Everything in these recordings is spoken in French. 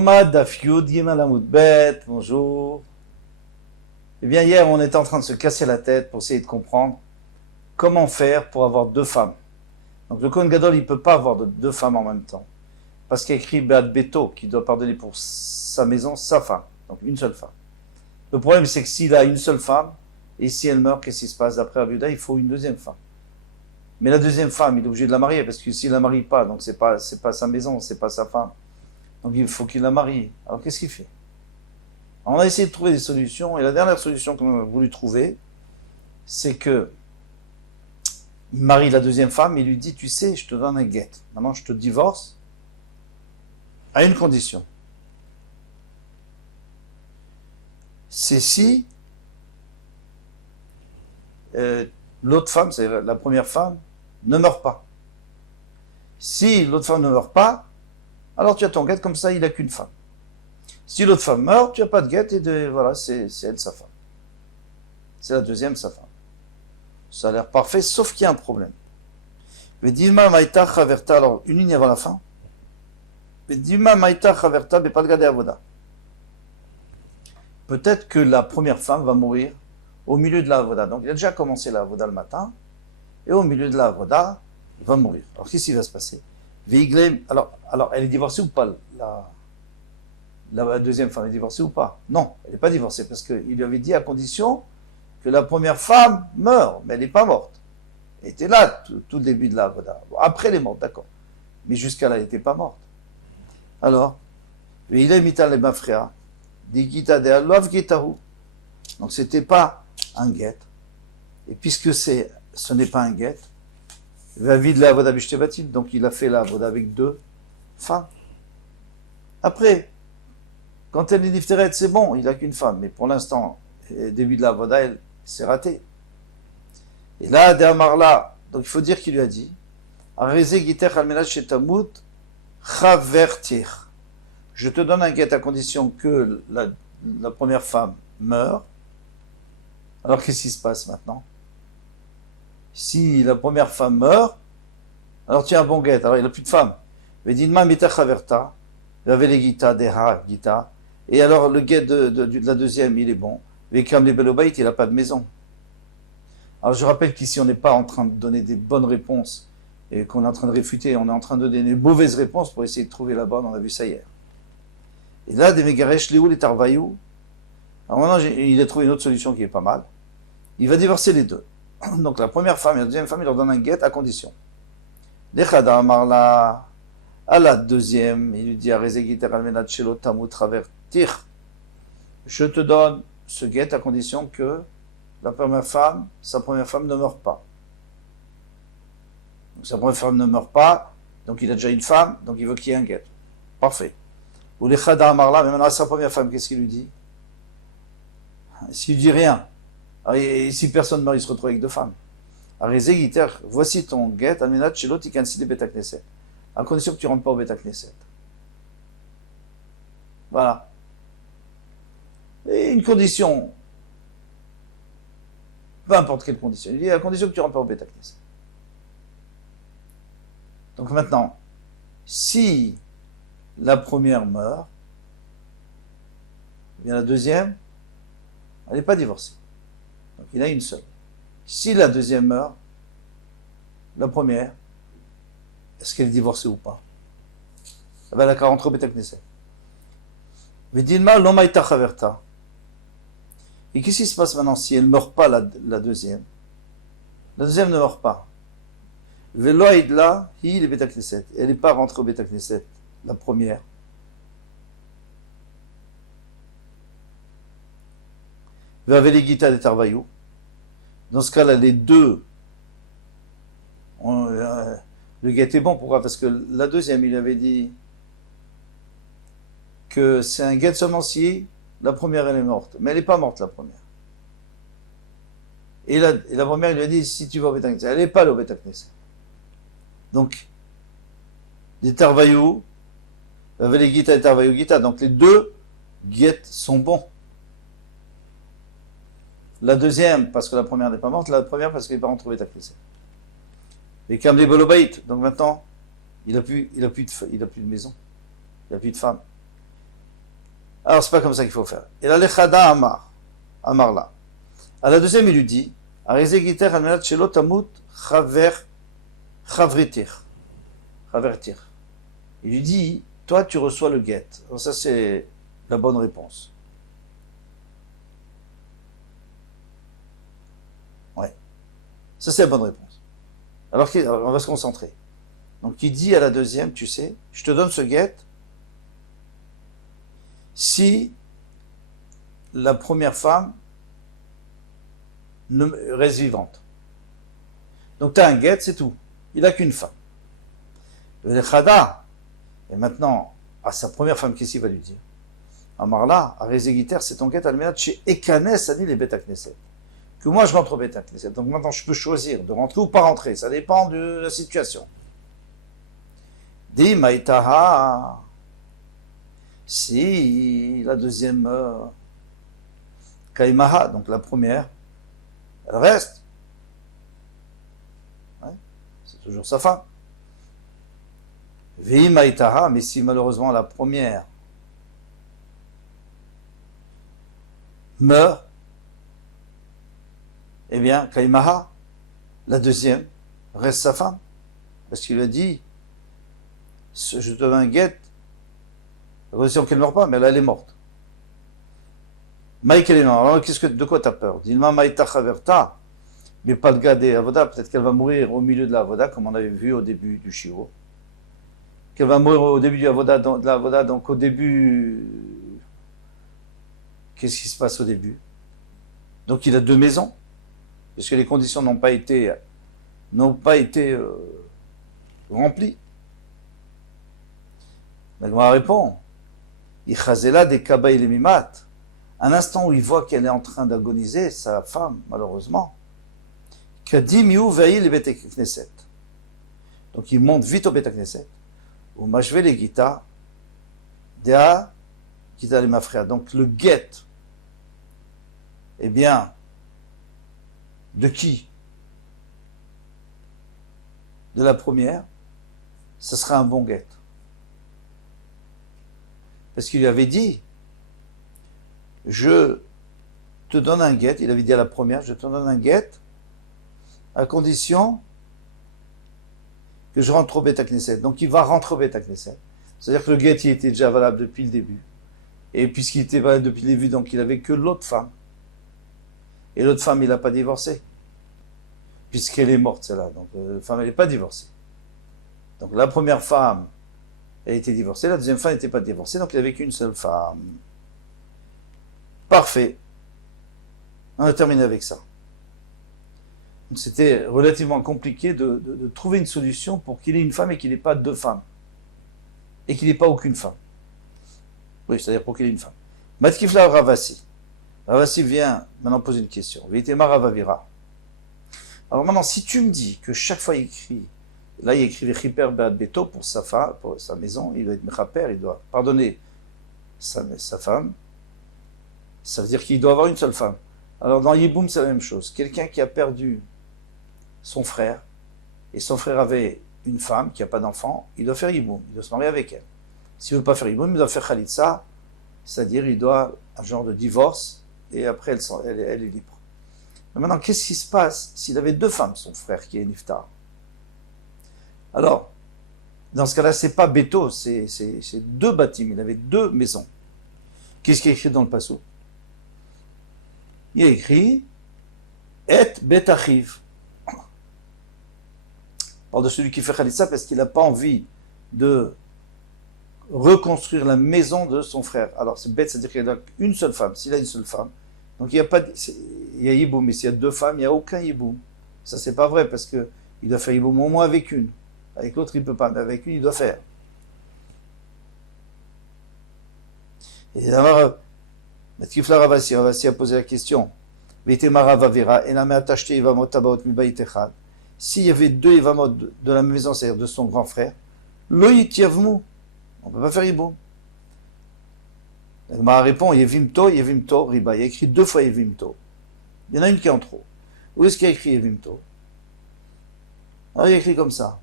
Yoma Daf Yud Gimel Amud Bet, bonjour. Eh bien, hier, on était en train de se casser la tête pour essayer de comprendre comment faire pour avoir deux femmes. Donc, le Kohen Gadol, il ne peut pas avoir deux femmes en même temps. Parce qu'il y a écrit Beat Beto, qui doit pardonner pour sa maison, sa femme. Donc, une seule femme. Le problème, c'est que s'il a une seule femme, et si elle meurt, qu'est-ce qui se passe? D'après Rabbi Yehuda, il faut une deuxième femme. Mais la deuxième femme, il est obligé de la marier, parce que s'il la marie pas, donc c'est pas sa maison, c'est pas sa femme. Donc il faut qu'il la marie. Alors qu'est-ce qu'il fait? Alors, on a essayé de trouver des solutions, et la dernière solution qu'on a voulu trouver, c'est que il marie la deuxième femme, et il lui dit, tu sais, je te donne un guet. Maintenant, je te divorce, à une condition. C'est si l'autre femme, c'est la première femme, ne meurt pas. Si l'autre femme ne meurt pas, alors tu as ton guet, comme ça il n'a qu'une femme. Si l'autre femme meurt, tu n'as pas de guet, et voilà, c'est elle sa femme. C'est la deuxième sa femme. Ça a l'air parfait, sauf qu'il y a un problème. Alors, une ligne avant la fin. Peut-être que la première femme va mourir au milieu de la avoda. Donc il a déjà commencé la avoda le matin, et au milieu de la avoda, il va mourir. Alors qu'est-ce qui va se passer? Alors elle est divorcée ou pas, la deuxième femme est divorcée ou pas? Non, elle n'est pas divorcée, parce qu'il lui avait dit à condition que la première femme meure, mais elle n'est pas morte. Elle était là tout le début de la avoda. Bon, après elle est morte, d'accord. Mais jusqu'à là, elle n'était pas morte. Alors, il a imité les mafréas, dit Gita de Aloav Gitahu. Donc c'était pas un guet. Et puisque ce n'est pas un guet, donc il a fait la avoda avec deux femmes. Après, quand elle est nifteret, c'est bon, il n'a qu'une femme. Mais pour l'instant, début de la avoda, c'est raté. Et là, Deamarla, donc il faut dire qu'il lui a dit, je te donne un guet à condition que la première femme meure. Alors qu'est-ce qui se passe maintenant? Si la première femme meurt, alors tu as un bon guet, alors il n'a plus de femme. Et alors le guet de la deuxième, il est bon. Il n'a pas de maison. Alors je rappelle qu'ici on n'est pas en train de donner des bonnes réponses et qu'on est en train de réfuter, on est en train de donner des mauvaises réponses pour essayer de trouver la bonne, on a vu ça hier. Et là, des Megaresh, Léou, les Tarvaïou, alors maintenant il a trouvé une autre solution qui est pas mal. Il va divorcer les deux. Donc la première femme et la deuxième femme, il leur donne un guet à condition. L'Echada Amarla, à la deuxième, il lui dit à Rezegiter Almenat Shelo Tamu Travertir, je te donne ce guet à condition que sa première femme ne meurt pas. Donc sa première femme ne meurt pas, donc il a déjà une femme, donc il veut qu'il y ait un guet. Parfait. Ou l'Echada Amarla, mais maintenant à sa première femme, qu'est-ce qu'il lui dit? S'il lui dit rien, et si personne ne meurt, il se retrouve avec deux femmes. Voici ton guet, Almenat Shelo Tikansi de Beta Knesset. À condition que tu ne rentres pas au Beta Knesset. Voilà. Et une condition, peu importe quelle condition, il dit à condition que tu ne rentres pas au Beta Knesset. Donc maintenant, si la première meurt, eh bien la deuxième, elle n'est pas divorcée. Donc il a une seule. Si la deuxième meurt, la première, est-ce qu'elle est divorcée ou pas? Elle a qu'à rentrer au Beta Knesset. Vedilma lomaïta chaverta. Et qu'est-ce qui se passe maintenant si elle ne meurt pas, la deuxième? La deuxième ne meurt pas. Velo aidla, hi le Beta Knesset. Elle n'est pas rentrée au Beta Knesset, la première. Veveligita de Tarvaïou. Dans ce cas-là, les deux, le guet est bon. Pourquoi? Parce que la deuxième, il avait dit que c'est un guet seulement si la première, elle est morte. Mais elle n'est pas morte, la première. Et la première, il lui a dit, si tu vas au Beta Knesset, elle n'est pas allée au Beta Knesset. Donc, les Tarvaïou, les Gita et Tarvaïou Gita, donc les deux guettes sont bons. La deuxième, parce que la première n'est pas morte, la première, parce qu'il n'est pas rentré au Beta Knesset. Et Kamli Bolobaït, donc maintenant, il n'a plus de maison, il n'a plus de femme. Alors, c'est pas comme ça qu'il faut faire. Et là, l'Echada Amar là. À la deuxième, il lui dit, Arizegiter almenat shelo tamut chavritir. Il lui dit, toi, tu reçois le guet. Alors, ça, c'est la bonne réponse. Ouais. Ça, c'est la bonne réponse. Alors, on va se concentrer. Donc, il dit à la deuxième, tu sais, je te donne ce guet si la première femme reste vivante. Donc, tu as un guet, c'est tout. Il n'a qu'une femme. Le Khada, et maintenant, à sa première femme, qu'est-ce qu'il va lui dire? Amarla, à Rezegiter, c'est ton guet, almenat chez Ekanes, a dit les Beta Knesset. Que moi, je rentre au Beta Knesset. Donc maintenant, je peux choisir de rentrer ou pas rentrer. Ça dépend de la situation. Di Maïtaha. Si la deuxième Kaimaha, donc la première, elle reste. Ouais, c'est toujours sa femme. Vehi Maïtaha, mais si malheureusement la première meurt, eh bien, Kaimaha, la deuxième, reste sa femme. Parce qu'il lui a dit, je te donne un guet, à condition qu'elle ne meurt pas, mais là, elle est morte. Maïk, elle est morte. Alors, de quoi tu as peur? Dilma Maïta Chaverta, mais pas de garder Avoda, peut-être qu'elle va mourir au milieu de la Avoda, comme on avait vu au début du Shiro. Qu'elle va mourir au début de la Avoda, donc au début, qu'est-ce qui se passe au début? Donc il a deux maisons, puisque les conditions n'ont pas été remplies. La Gemara répond, Ichazela des Kaba et les Mimat. Un instant où il voit qu'elle est en train d'agoniser, sa femme, malheureusement, Kadi miou veille les Beta Knesset. Donc il monte vite au Beta Knesset. Ou machve les Gita, Dea, Gita les Mafria. Donc le guet, eh bien, de qui? De la première, ce sera un bon guet. Parce qu'il lui avait dit, je te donne un guet, il avait dit à la première, je te donne un guet, à condition que je rentre au Beta Knesset. Donc il va rentrer au Beta Knesset. C'est-à-dire que le guet, il était déjà valable depuis le début. Et puisqu'il était valable depuis le début, donc il n'avait que l'autre femme. Et l'autre femme, il n'a pas divorcé. Puisqu'elle est morte, celle-là. Donc la femme, elle n'est pas divorcée. Donc la première femme, elle était divorcée. La deuxième femme n'était pas divorcée. Donc il n'avait qu'une seule femme. Parfait. On a terminé avec ça. C'était relativement compliqué de trouver une solution pour qu'il ait une femme et qu'il n'ait pas deux femmes. Et qu'il n'ait pas aucune femme. Oui, c'est-à-dire pour qu'il ait une femme. Matkifla Ravasi. Ravasi vient maintenant poser une question. Vitema Ravavira. Alors maintenant, si tu me dis que chaque fois il écrit, là il écrit Chiper Beat Beto pour sa femme, pour sa maison, il doit être Mechaper, il doit pardonner sa femme, ça veut dire qu'il doit avoir une seule femme. Alors dans Yiboum, c'est la même chose. Quelqu'un qui a perdu son frère, et son frère avait une femme qui n'a pas d'enfant, il doit faire Yiboum, il doit se marier avec elle. S'il ne veut pas faire Yiboum, il doit faire Khalitsa, c'est-à-dire il doit un genre de divorce, et après elle est libre. Mais maintenant, qu'est-ce qui se passe s'il avait deux femmes, son frère, qui est Niftar? Alors, dans ce cas-là, c'est pas Beto, c'est deux bâtiments, il avait deux maisons. Qu'est-ce qui est écrit dans le Passou? Il est écrit Et Betachiv. On parle de celui qui fait Khalitsa parce qu'il n'a pas envie de reconstruire la maison de son frère. Alors c'est bête, c'est-à-dire qu'il a une seule femme. S'il a une seule femme, donc il y a Yiboum, mais s'il y a deux femmes, il n'y a aucun Yiboum. Ça c'est pas vrai parce que il doit faire Yiboum au moins avec une. Avec l'autre il peut pas, mais avec une il doit faire. Et d'abord, Matkifla Ravasi a posé la question. S'il y avait deux Ivamot de la maison, c'est-à-dire de son grand frère, le Yitiavmu, on ne peut pas faire Yiboum. La répond Yevimto, Riba. Il y a écrit deux fois Yevimto. Il y en a une qui est en trop. Où est-ce qu'il y a écrit Yevimto? Alors il y a écrit comme ça.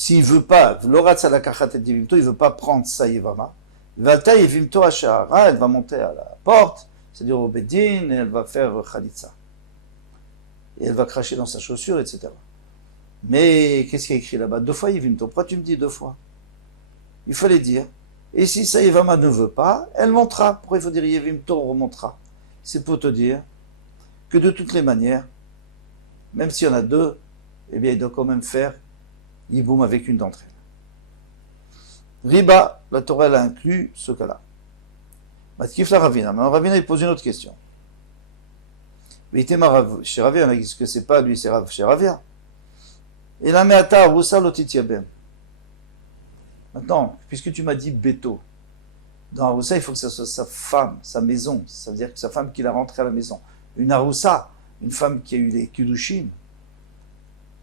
s'il veut pas, l'oratz à la kachat et divimto, il veut pas prendre sa yevama, valta yevimto ashara, elle va monter à la porte, c'est-à-dire au bedin, et elle va faire khalitsa. Et elle va cracher dans sa chaussure, etc. Mais qu'est-ce qu'il y a écrit là-bas? 2 fois yevimto. Pourquoi tu me dis 2 fois? Il fallait dire. Et si sa yevama ne veut pas, elle montera. Pourquoi il faut dire yevimto, on remontera? C'est pour te dire que de toutes les manières, même s'il y en a 2, eh bien il doit quand même faire yiboum avec une d'entre elles. Riba, la Torah elle a inclus ce cas-là. Matkif la Ravina. Maintenant Ravina il pose une autre question. Mais chez Ravia, on a dit que c'est pas lui, c'est chez Ravia. Et la meata roussa lotitiabem. Maintenant, puisque tu m'as dit Beto, dans Aroussa, il faut que ça soit sa femme, sa maison. Ça veut dire que sa femme qui l'a rentrée à la maison. Une Aroussa, une femme qui a eu les Kiddushin,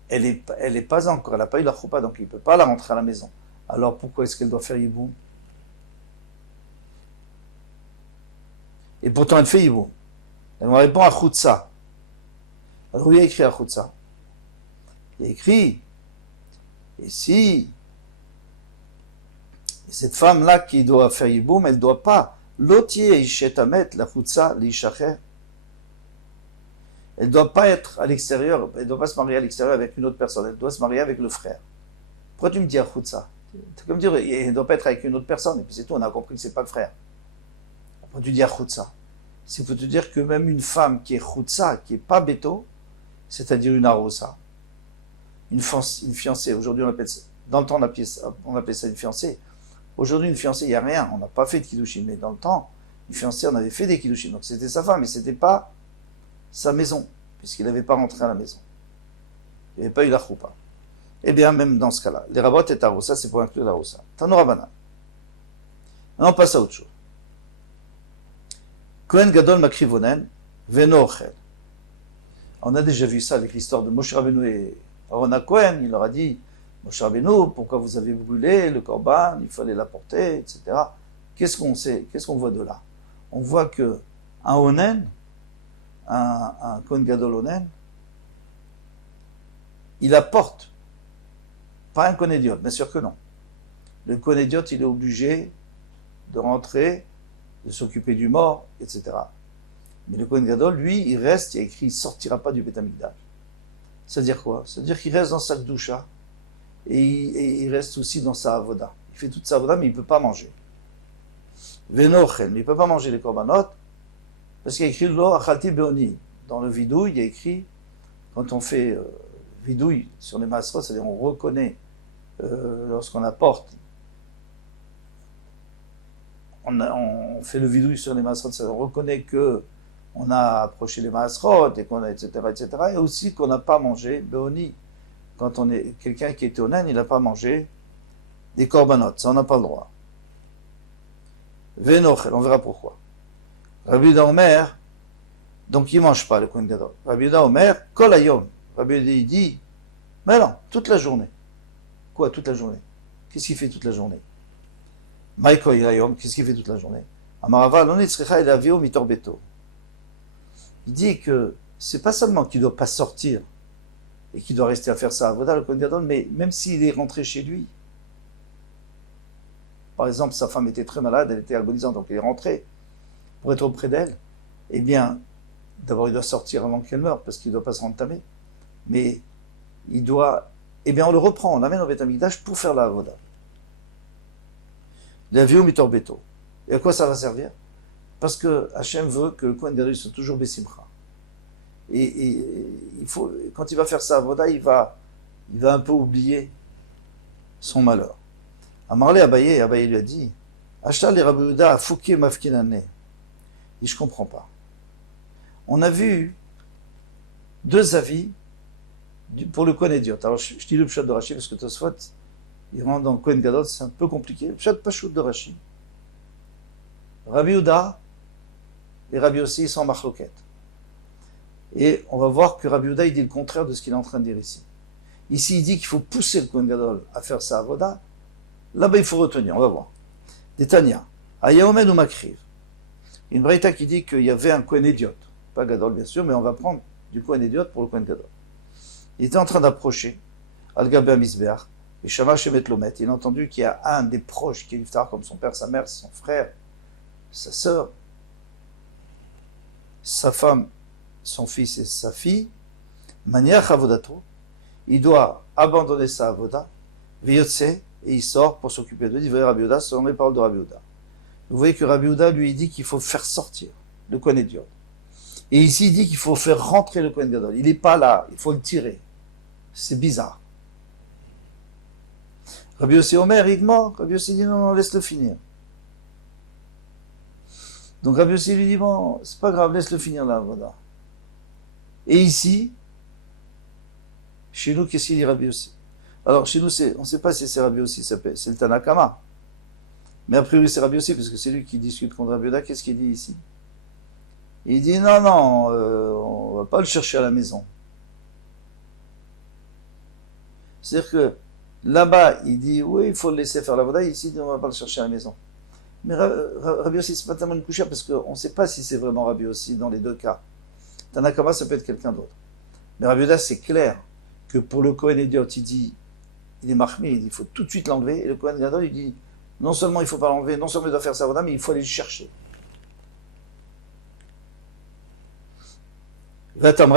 elle est pas encore, elle n'a pas eu la choupa, donc il ne peut pas la rentrer à la maison. Alors pourquoi est-ce qu'elle doit faire Yiboum? Et pourtant elle fait Yiboum. Elle me répond à Choutsa. Alors il y a écrit à Choutsa. Il y a écrit, et si cette femme-là qui doit faire Yiboum, elle ne doit pas, l'otier ishetamet, la Choutsa, l'ishacher, elle ne doit pas être à l'extérieur, elle ne doit pas se marier à l'extérieur avec une autre personne, elle doit se marier avec le frère. Pourquoi tu me dis à Choutsa? C'est comme dire, elle ne doit pas être avec une autre personne, et puis c'est tout, on a compris que ce n'est pas le frère. Pourquoi tu dis à Choutsa? C'est pour te dire que même une femme qui est Choutsa, qui n'est pas Beto, c'est-à-dire une Arosa, une fiancée, aujourd'hui on appelle ça, dans le temps on appelait ça une fiancée, aujourd'hui une fiancée, il n'y a rien, on n'a pas fait de Kiddushin, mais dans le temps, une fiancée, on avait fait des Kiddushin, donc c'était sa femme, mais ce n'était pas sa maison, puisqu'il n'avait pas rentré à la maison. Il n'avait pas eu la choupa. Eh bien, même dans ce cas-là, les rabot et Arosa, c'est pour inclure la Rosa. Tanorabana. Maintenant, on passe à autre chose. Kohen Gadol Makrivonen, Veno Ochel. On a déjà vu ça avec l'histoire de Moshe Rabbeinu et Aaron Cohen. Il leur a dit, Moshe Rabbeinu, pourquoi vous avez brûlé le korban, il fallait l'apporter, etc. Qu'est-ce qu'on sait? Qu'est-ce qu'on voit de là? On voit que un Onen, un Kohen Gadol Onen, il apporte, pas un Kohen Idiot, bien sûr que non. Le Kohen Idiot, il est obligé de rentrer, de s'occuper du mort, etc. Mais le Kohen Gadol, lui, il reste, il y a écrit, il ne sortira pas du Beth Amikdash. C'est-à-dire quoi? C'est-à-dire qu'il reste dans sa Kedusha, et il reste aussi dans sa Avoda. Il fait toute sa Avoda, mais il ne peut pas manger. Venochen, mais il ne peut pas manger les korbanot, parce qu'il y a écrit Lo achalti beoni. Dans le vidouille, il y a écrit, quand on fait vidouille sur les masrot, c'est-à-dire on reconnaît, lorsqu'on apporte, on fait le vidouille sur les masrot, c'est-à-dire on reconnaît que on a approché les masrot, et qu'on a, etc., et aussi qu'on n'a pas mangé beoni. Quand on est quelqu'un qui était onen, il n'a pas mangé des korbanot, ça on n'a pas le droit. Venochel, on verra pourquoi. Rabbi Yehuda Omer, donc il ne mange pas le Kohen Gadol. Rabbi Yehuda Omer, Kol Hayom. Rabbi Yehuda il dit, mais non, toute la journée. Quoi, toute la journée? Qu'est-ce qu'il fait toute la journée? Maïko Hayom, qu'est-ce qu'il fait toute la journée? Amarava, l'onet tzricha el avio mitor beto. Il dit que c'est pas seulement qu'il ne doit pas sortir et qu'il doit rester à faire ça à Avoda, le Kohen Gadol, mais même s'il est rentré chez lui. Par exemple, sa femme était très malade, elle était agonisante, donc il est rentré pour être auprès d'elle. Eh bien, d'abord il doit sortir avant qu'elle meure, parce qu'il ne doit pas se rentamer. Mais il doit, eh bien on le reprend, on l'amène au Beth Amikdash pour faire la Avoda. L'avio mitor beto. Et à quoi ça va servir? Parce que Hachem veut que le Kohen Gadol soit toujours Bessimcha. Et il faut, quand il va faire sa Avoda, il va un peu oublier son malheur. Amarle Abaye lui a dit, Ashtal les Rabbi Yehuda a fouqué mafkinane. Et je ne comprends pas. On a vu 2 avis pour le Kohen Idiot. Alors je dis le pshat de Rashi parce que Tosfot, il rentre dans le Kohen Gadol, c'est un peu compliqué. Le pshat pachout de Rashi. Rabbi Yehuda et Rabbi Yossi sont en machloket. Et on va voir que Rabbi Yehuda il dit le contraire de ce qu'il est en train de dire ici. Ici il dit qu'il faut pousser le Kohen Gadol à faire sa avoda. Là-bas il faut retenir, on va voir. Détania, Ayaomen ou Makriv. Une braïta qui dit qu'il y avait un Kohen Idiot. Pas Gadol bien sûr, mais on va prendre du Kohen Idiot pour le Kohen Gadol. Il était en train d'approcher Al-Gabé Misbeach Et Shama Shemet Lomet, il a entendu qu'il y a un des proches qui est Niftar, comme son père, sa mère, son frère, sa sœur, sa femme, son fils et sa fille, Maniach Avodato, il doit abandonner sa Avoda, Veyotse, et il sort pour s'occuper de Divrei Rabbi Yehuda, selon les paroles de Rabbi Yehuda. Vous voyez que Rabbi Yehuda lui dit qu'il faut faire sortir le Kohen Hédiot. Et ici il dit qu'il faut faire rentrer le Kohen Gadol. Il n'est pas là, il faut le tirer. C'est bizarre. Rabbi Yossi Omer, il mort. Rabbi Yossi dit non, laisse-le finir. Donc Rabbi Yossi lui dit bon, c'est pas grave, laisse-le finir là, voilà. Et ici, chez nous, qu'est-ce qu'il dit Rabbi Yossi? Alors chez nous, on ne sait pas si c'est Rabbi Yossi, c'est le Tanakama. Mais a priori c'est Rabbi Yossi, parce que c'est lui qui discute contre Rabbi Yehuda. Qu'est-ce qu'il dit ici? Il dit non, on ne va pas le chercher à la maison. C'est-à-dire que là-bas, il dit oui, il faut le laisser faire la voda, ici, on ne va pas le chercher à la maison. Mais Rabbi Yossi, ce n'est pas tellement une couchère, parce qu'on ne sait pas si c'est vraiment Rabbi Yossi dans les deux cas. Tanakama, ça peut être quelqu'un d'autre. Mais Rabbi Yehuda, c'est clair que pour le Kohen Hédiot, il dit, il est marmé, il dit il faut tout de suite l'enlever, et le Kohen Gadol, il dit non seulement il ne faut pas l'enlever, non seulement il doit faire sa voda, mais il faut aller le chercher. Et toi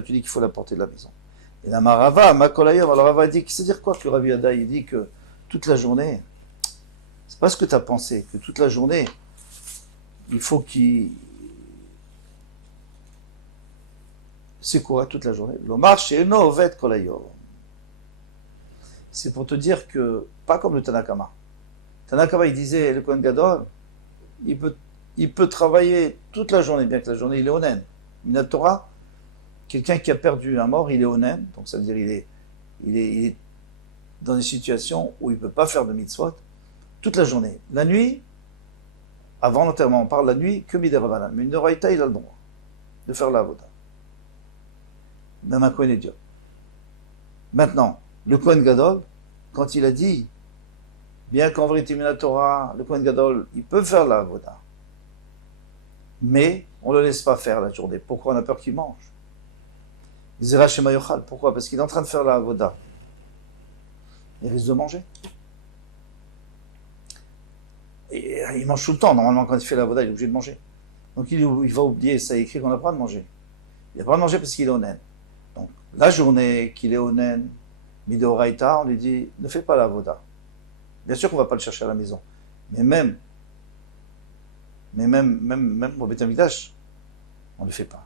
tu dis qu'il faut la porter de la maison. Et la Marava, Makolayom, alors Rava dit, c'est-à-dire quoi que Rabbi Yehuda, il dit que toute la journée, c'est pas ce que tu as pensé, que toute la journée, il faut qu'il... C'est quoi toute la journée? L'Omar She'eno Oved Kolayom. C'est pour te dire que, pas comme le Tanakama. Tanakama, il disait, le Kohen Gadol, il peut travailler toute la journée, bien que la journée, il est onen. Une Torah, quelqu'un qui a perdu un mort, il est onen, donc ça veut dire il est dans des situations où il ne peut pas faire de mitzvot toute la journée. La nuit, avant l'enterrement, on parle la nuit que midei Rabbanan. Mais une Doraïta, il a le droit de faire la avoda. Même un Kohen Hédiot. Maintenant, le Kohen Gadol, quand il a dit, bien qu'en vérité, la Torah, le Kohen Gadol, il peut faire la avoda, mais on ne le laisse pas faire la journée. Pourquoi? On a peur qu'il mange. Zera Shema Yochal. Pourquoi? Parce qu'il est en train de faire la avoda. Il risque de manger. Et il mange tout le temps. Normalement, quand il fait la avoda, il est obligé de manger. Donc il va oublier, ça écrit qu'on n'a pas de manger. Il n'a pas de manger parce qu'il est onen. Donc la journée qu'il est onen, midoraita, on lui dit, ne fais pas la avoda. Bien sûr qu'on ne va pas le chercher à la maison. Mais même au Beth Amikdash, on ne le fait pas.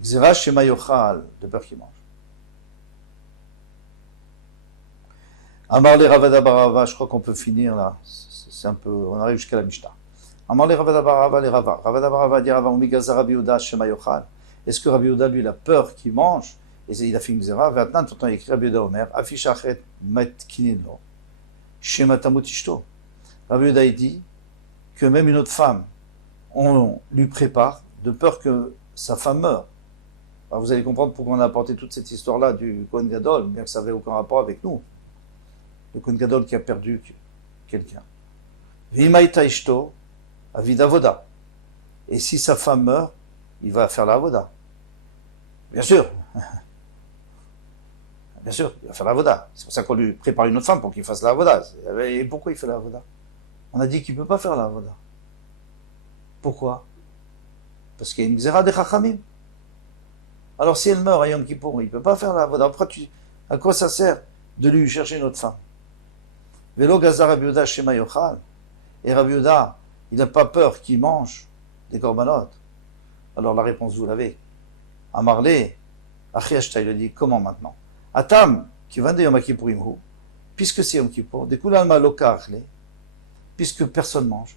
Xera Shema Yochal, de peur qu'il mange. Amar le Ravada Barava, je crois qu'on peut finir là. C'est un peu, on arrive jusqu'à la Mishnah. Amar le Ravada Barava, les Rava. Ravada Barava dit Rava, Umigaza Rabbi Yehuda Shema Yochal. Est-ce que Rabbi Yehuda, lui, il a peur qu'il mange? Et il a fait une Xera. Maintenant, pourtant, il écrit Rabbi Yehuda Omer, Afish Achet Met Kinino, Shema Tamut Ishto. Rabbi Yehuda, il dit que même une autre femme, on lui prépare de peur que sa femme meure. Alors vous allez comprendre pourquoi on a apporté toute cette histoire-là du Kohen Gadol, bien que ça n'avait aucun rapport avec nous. Le Kohen Gadol qui a perdu quelqu'un. Vimaïta ishto, avid avoda. Et si sa femme meurt, il va faire la avoda. Bien sûr. Bien sûr, il va faire la avoda. C'est pour ça qu'on lui prépare une autre femme pour qu'il fasse la avoda. Et pourquoi il fait la avoda? On a dit qu'il ne peut pas faire la avoda. Pourquoi? Parce qu'il y a une xéra de chachamim. Alors si elle meurt à Yom Kippour, il ne peut pas faire la avoda. À quoi ça sert de lui chercher une autre femme? Velo gazar Rabbi Yehuda shema yochal. Et Rabbi Yehuda, il n'a pas peur qu'il mange des korbanot. Alors la réponse, vous l'avez. Amarle, Achiashta, il a dit, comment maintenant? Atam, qui vient de Yom Kippourim, puisque c'est Yom Kippour, des kulalma lokarle, puisque personne mange.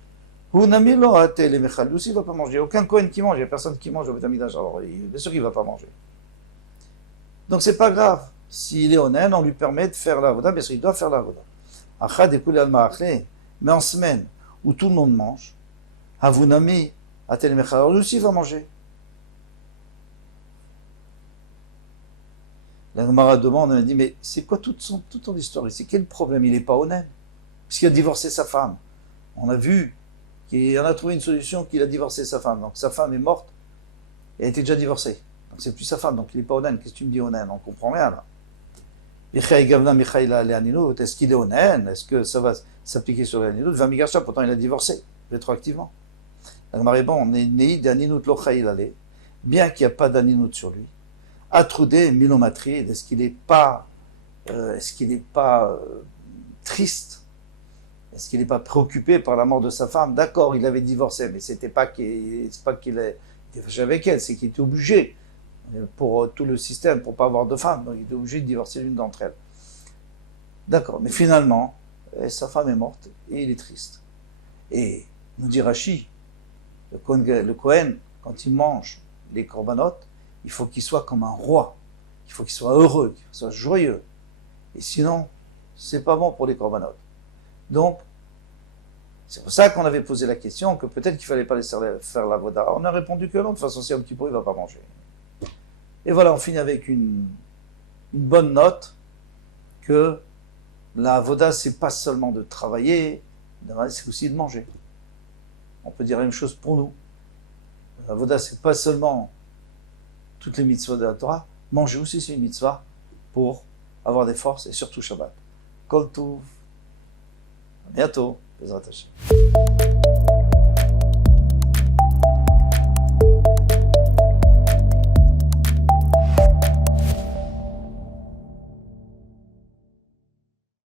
Lui aussi, il ne va pas manger. Il n'y a aucun Kohen qui mange. Il n'y a personne qui mange au Beth Amikdash. Alors, bien sûr qu'il ne va pas manger. Donc, ce n'est pas grave. S'il est honnête, on lui permet de faire la voda. Bien sûr, il doit faire la voda. Mais en semaine où tout le monde mange, Avunami, alors lui aussi, il va manger. La Gemara demande, elle dit, mais c'est quoi toute ton histoire ici? Quel problème? Il n'est pas honnête. Puisqu'il a divorcé sa femme. On a vu qu'il en a trouvé une solution, qu'il a divorcé sa femme. Donc sa femme est morte et elle était déjà divorcée. Donc c'est plus sa femme, donc il n'est pas onan. Qu'est-ce que tu me dis onan? On ne comprend rien là. Est-ce qu'il est honnête? Est-ce que ça va s'appliquer sur l'aninout? Vamigasha, pourtant il a divorcé, rétroactivement. La Gemara répond, on est né d'aninut lo chayil ale, bien qu'il n'y a pas d'aninut sur lui. Atroudé milomatri, est-ce qu'il n'est pas, triste? Est-ce qu'il n'est pas préoccupé par la mort de sa femme? D'accord, il avait divorcé, mais c'est pas qu'il était fâché avec elle, c'est qu'il était obligé pour tout le système, pour pas avoir de femme, donc il était obligé de divorcer l'une d'entre elles. D'accord, mais finalement, sa femme est morte et il est triste. Et nous dit Rashi, le Kohen, quand il mange les corbanotes, il faut qu'il soit comme un roi, il faut qu'il soit heureux, qu'il soit joyeux. Et sinon, c'est pas bon pour les corbanotes. Donc, c'est pour ça qu'on avait posé la question que peut-être qu'il fallait pas laisser faire la voda. On a répondu que non, de toute façon, si un petit peu, il va pas manger. Et voilà, on finit avec une bonne note que la voda, c'est pas seulement de travailler, c'est aussi de manger. On peut dire la même chose pour nous. La voda, c'est pas seulement toutes les mitzvahs de la Torah, manger aussi, c'est une mitzvah pour avoir des forces et surtout Shabbat. Kol Tov. À bientôt. Bezrat Hashem.